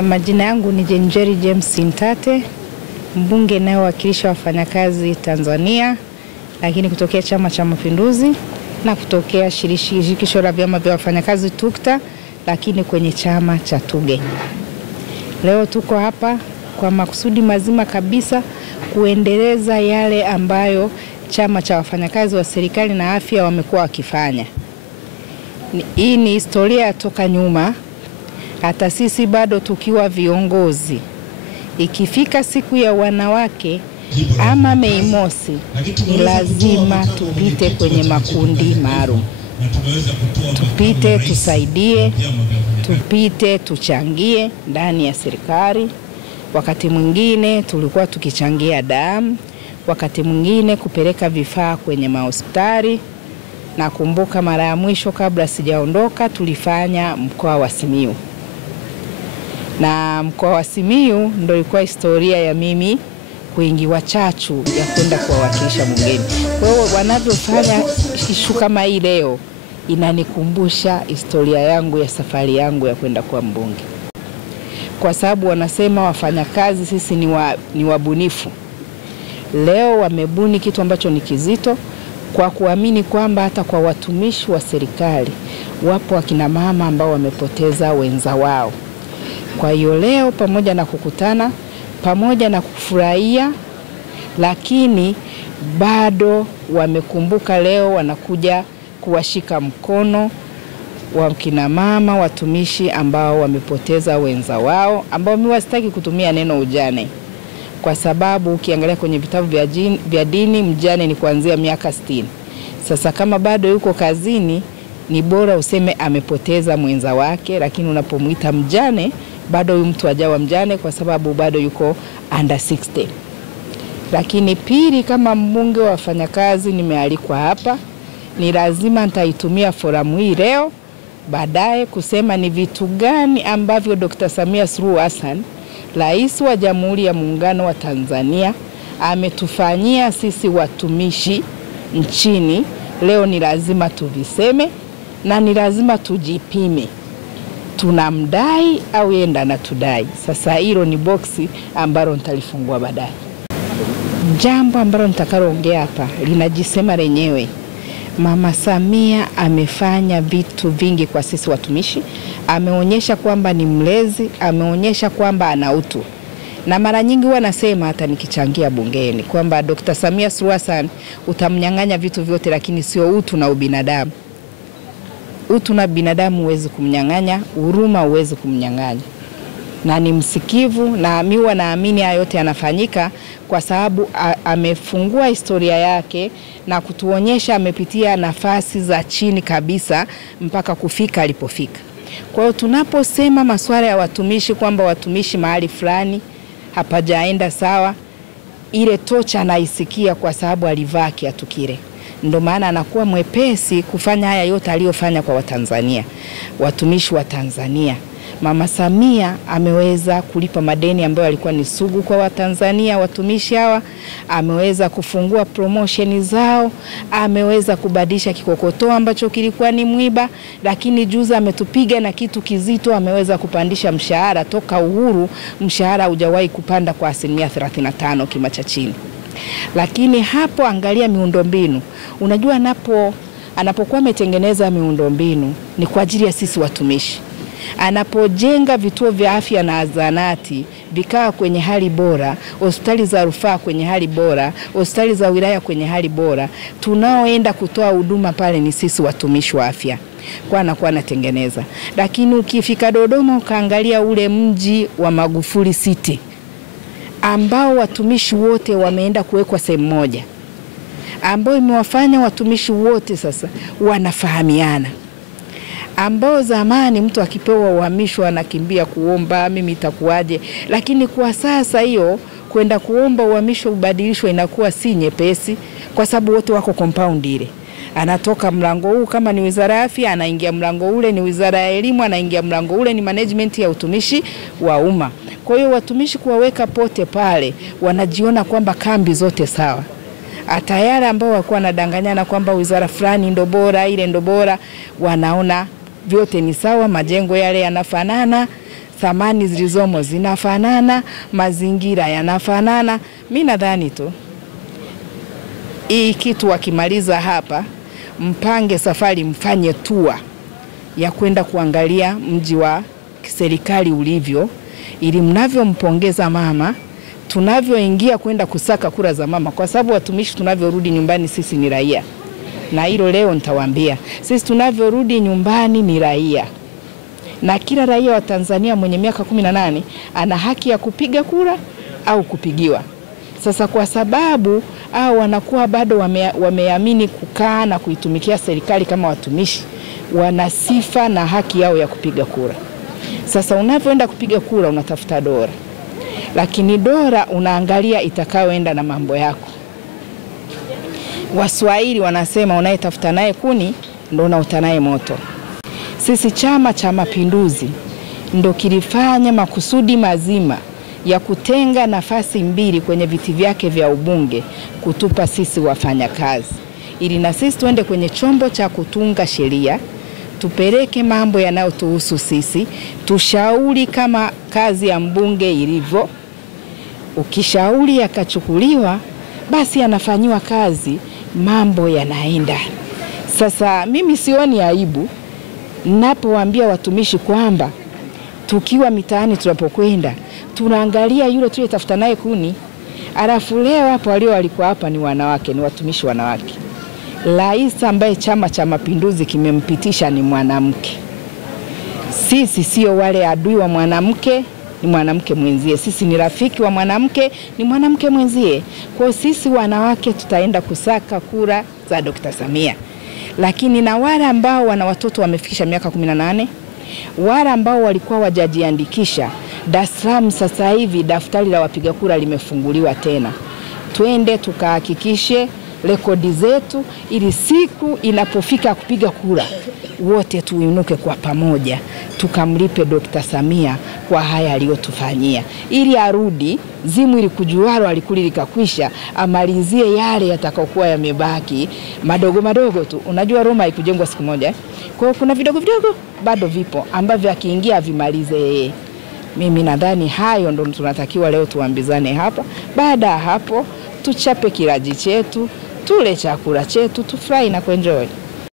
Majina yangu ni Jenjeri James Sintate, mbunge nayewakilisha wafanyakazi Tanzania, lakini kutokea Chama cha Mapinduzi na kutokea shirikisho la vyama vya wafanyakazi TUCTA, lakini kwenye chama cha TUGE. Leo tuko hapa kwa makusudi mazima kabisa kuendeleza yale ambayo chama cha wafanyakazi wa serikali na afya wamekuwa wakifanya. Hii ni historia toka nyuma. Hata sisi bado tukiwa viongozi, ikifika siku ya wanawake ama Mei Mosi, ni lazima tupite kwenye makundi maalum. Tupite tusaidie, tupite tuchangie ndani ya serikali. Wakati mwingine tulikuwa tukichangia damu, wakati mwingine kupeleka vifaa kwenye mahospitali. Nakumbuka mara ya mwisho kabla sijaondoka tulifanya mkoa wa Simiyu. Na mkoa wa Simiyu ndio ilikuwa historia ya mimi kuingiwa chachu ya kwenda kuwakilisha bungeni. Kwa hiyo wanavyofanya ishu kama hii leo inanikumbusha historia yangu ya safari yangu ya kwenda kuwa mbunge. Kwa sababu wanasema wafanyakazi sisi ni wabunifu. Leo wamebuni kitu ambacho ni kizito, kwa kuamini kwamba hata kwa watumishi wa serikali wapo akina mama ambao wamepoteza wenza wao. Kwa hiyo leo pamoja na kukutana, pamoja na kufurahia, lakini bado wamekumbuka leo wanakuja kuwashika mkono wakina mama watumishi ambao wamepoteza wenza wao, ambao mimi sitaki kutumia neno ujane. Kwa sababu ukiangalia kwenye vitabu vya dini mjane ni kuanzia miaka 60. Sasa kama bado yuko kazini ni bora useme amepoteza mwenza wake, lakini unapomuita mjane bado huyu mtu hajawa mjane kwa sababu bado yuko under 60. Lakini pili, kama mbunge wa wafanyakazi nimealikwa hapa, ni lazima nitaitumia forum hii leo baadaye kusema ni vitu gani ambavyo Dr. Samia Suluhu Hassan, Rais wa Jamhuri ya Muungano wa Tanzania, ametufanyia sisi watumishi nchini. Leo ni lazima tuviseme na ni lazima tujipime. Tunamdai au yeye ndo anatudai? Sasa hilo ni boksi ambalo nitalifungua baadaye. Jambo ambalo nitakaloongea hapa linajisema lenyewe. Mama Samia amefanya vitu vingi kwa sisi watumishi. Ameonyesha kwamba ni mlezi, ameonyesha kwamba ana utu. Na mara nyingi huwa nasema hata nikichangia bungeni kwamba Dr. Samia Suluhu Hassan utamnyang'anya vitu vyote, lakini sio utu na ubinadamu. Utu na binadamu huwezi kumnyang'anya, huruma huwezi kumnyang'anya. Na ni msikivu, na mimi huwa naamini haya yote yanafanyika kwa sababu amefungua historia yake na kutuonyesha amepitia nafasi za chini kabisa mpaka kufika alipofika. Kwa hiyo tunaposema masuala ya watumishi kwamba watumishi mahali fulani hapajaenda sawa, ile tocha anaisikia kwa sababu alivaa kiatu kile. Ndio maana anakuwa mwepesi kufanya haya yote aliyofanya kwa Watanzania, watumishi wa Tanzania. Mama Samia ameweza kulipa madeni ambayo yalikuwa ni sugu kwa Watanzania, watumishi hawa. Ameweza kufungua promotion zao, ameweza kubadilisha kikokotoo ambacho kilikuwa ni mwiba, lakini juzi ametupiga na kitu kizito, ameweza kupandisha mshahara. Toka uhuru mshahara hujawahi kupanda kwa 35% kima cha chini. Lakini hapo angalia miundombinu. Unajua anapokuwa ametengeneza miundombinu ni kwa ajili ya sisi watumishi. Anapojenga vituo vya afya na zahanati vikaa kwenye hali bora, hospitali za rufaa kwenye hali bora, hospitali za wilaya kwenye hali bora, tunaoenda kutoa huduma pale ni sisi watumishi wa afya. Kwa anakuwa anatengeneza. Lakini ukifika Dodoma ukaangalia ule mji wa Magufuli City, ambao watumishi wote wameenda kuwekwa sehemu moja, ambao imewafanya watumishi wote sasa wanafahamiana. Ambao zamani mtu akipewa uhamisho anakimbia kuomba mimi itakuaje, lakini kwa sasa hiyo kwenda kuomba uhamisho ubadilishwe inakuwa si nyepesi kwa sababu wote wako compound ile. Anatoka mlango huu kama ni Wizara ya Afya, anaingia mlango ule ni Wizara ya Elimu, anaingia mlango ule ni management ya utumishi wa umma. Kwa hiyo watumishi kuwaweka pote pale wanajiona kwamba kambi zote sawa. Atayara ambao walikuwa wanadanganyana kwamba wizara fulani ndo bora, ile ndo bora, wanaona vyote ni sawa, majengo yale yanafanana. thamani zilizomo zinafanana, mazingira yanafanana. Mimi nadhani tu hii kitu wakimaliza hapa, mpange safari, mfanye tour ya kwenda kuangalia mji wa serikali ulivyo, ili mnavyompongeza mama, tunavyoingia kwenda kusaka kura za mama, kwa sababu watumishi tunavyorudi nyumbani sisi ni raia. Na hilo leo nitawaambia, sisi tunavyorudi nyumbani ni raia. Na kila raia wa Tanzania mwenye miaka 18 ana haki ya kupiga kura au kupigiwa. Sasa kwa sababu wanakuwa bado wameamini kukaa na kuitumikia serikali kama watumishi, wana sifa na haki yao ya kupiga kura. Sasa unapoenda kupiga kura unatafuta dola. Lakini dola unaangalia itakayoenda na mambo yako. Waswahili wanasema unayetafuta naye kuni ndio unaota naye moto. Sisi Chama cha Mapinduzi ndo kilifanya makusudi mazima ya kutenga nafasi 2 kwenye viti vyake vya ubunge kutupa sisi wafanyakazi, ili na sisi tuende kwenye chombo cha kutunga sheria, tupeleke mambo yanayotuhusu sisi, tushauri kama kazi ya mbunge ilivyo. Ukishauri yakachukuliwa, basi anafanyiwa kazi, mambo yanaenda. Sasa mimi sioni aibu ninapowaambia watumishi kwamba tukiwa mitaani tunapokwenda tunaangalia yule tuliyetafuta naye kuni. Alafu leo hapo walikuwa hapa ni wanawake, ni watumishi wanawake. Rais ambaye Chama cha Mapinduzi kimempitisha ni mwanamke. Sisi sio wale adui wa mwanamke, ni mwanamke mwenzie. Sisi ni rafiki wa mwanamke, ni mwanamke mwenzie. Kwa sisi wanawake tutaenda kusaka kura za Dr. Samia. Lakini na wale ambao wana watoto wamefikisha miaka 18, wale ambao walikuwa wajajiandikisha, Dar es Salaam sasa hivi daftari la wapiga kura limefunguliwa tena. Twende tukahakikishe rekodi zetu, ili siku inapofika kupiga kura wote tuinuke kwa pamoja, tukamlipe Dr. Samia kwa haya aliyotufanyia, ili arudi zimu ili kujuaro alikuli likakwisha, amalizie yale yatakayokuwa yamebaki madogo madogo tu. Unajua Roma haikujengwa siku moja. Kwa hiyo kuna vidogo vidogo bado vipo ambavyo akiingia vimalize yeye. Mimi nadhani hayo ndo tunatakiwa leo tuambizane hapa. Baada ya hapo tuchape kilaji chetu, tule chakula chetu, tufurahi na kuenjoy.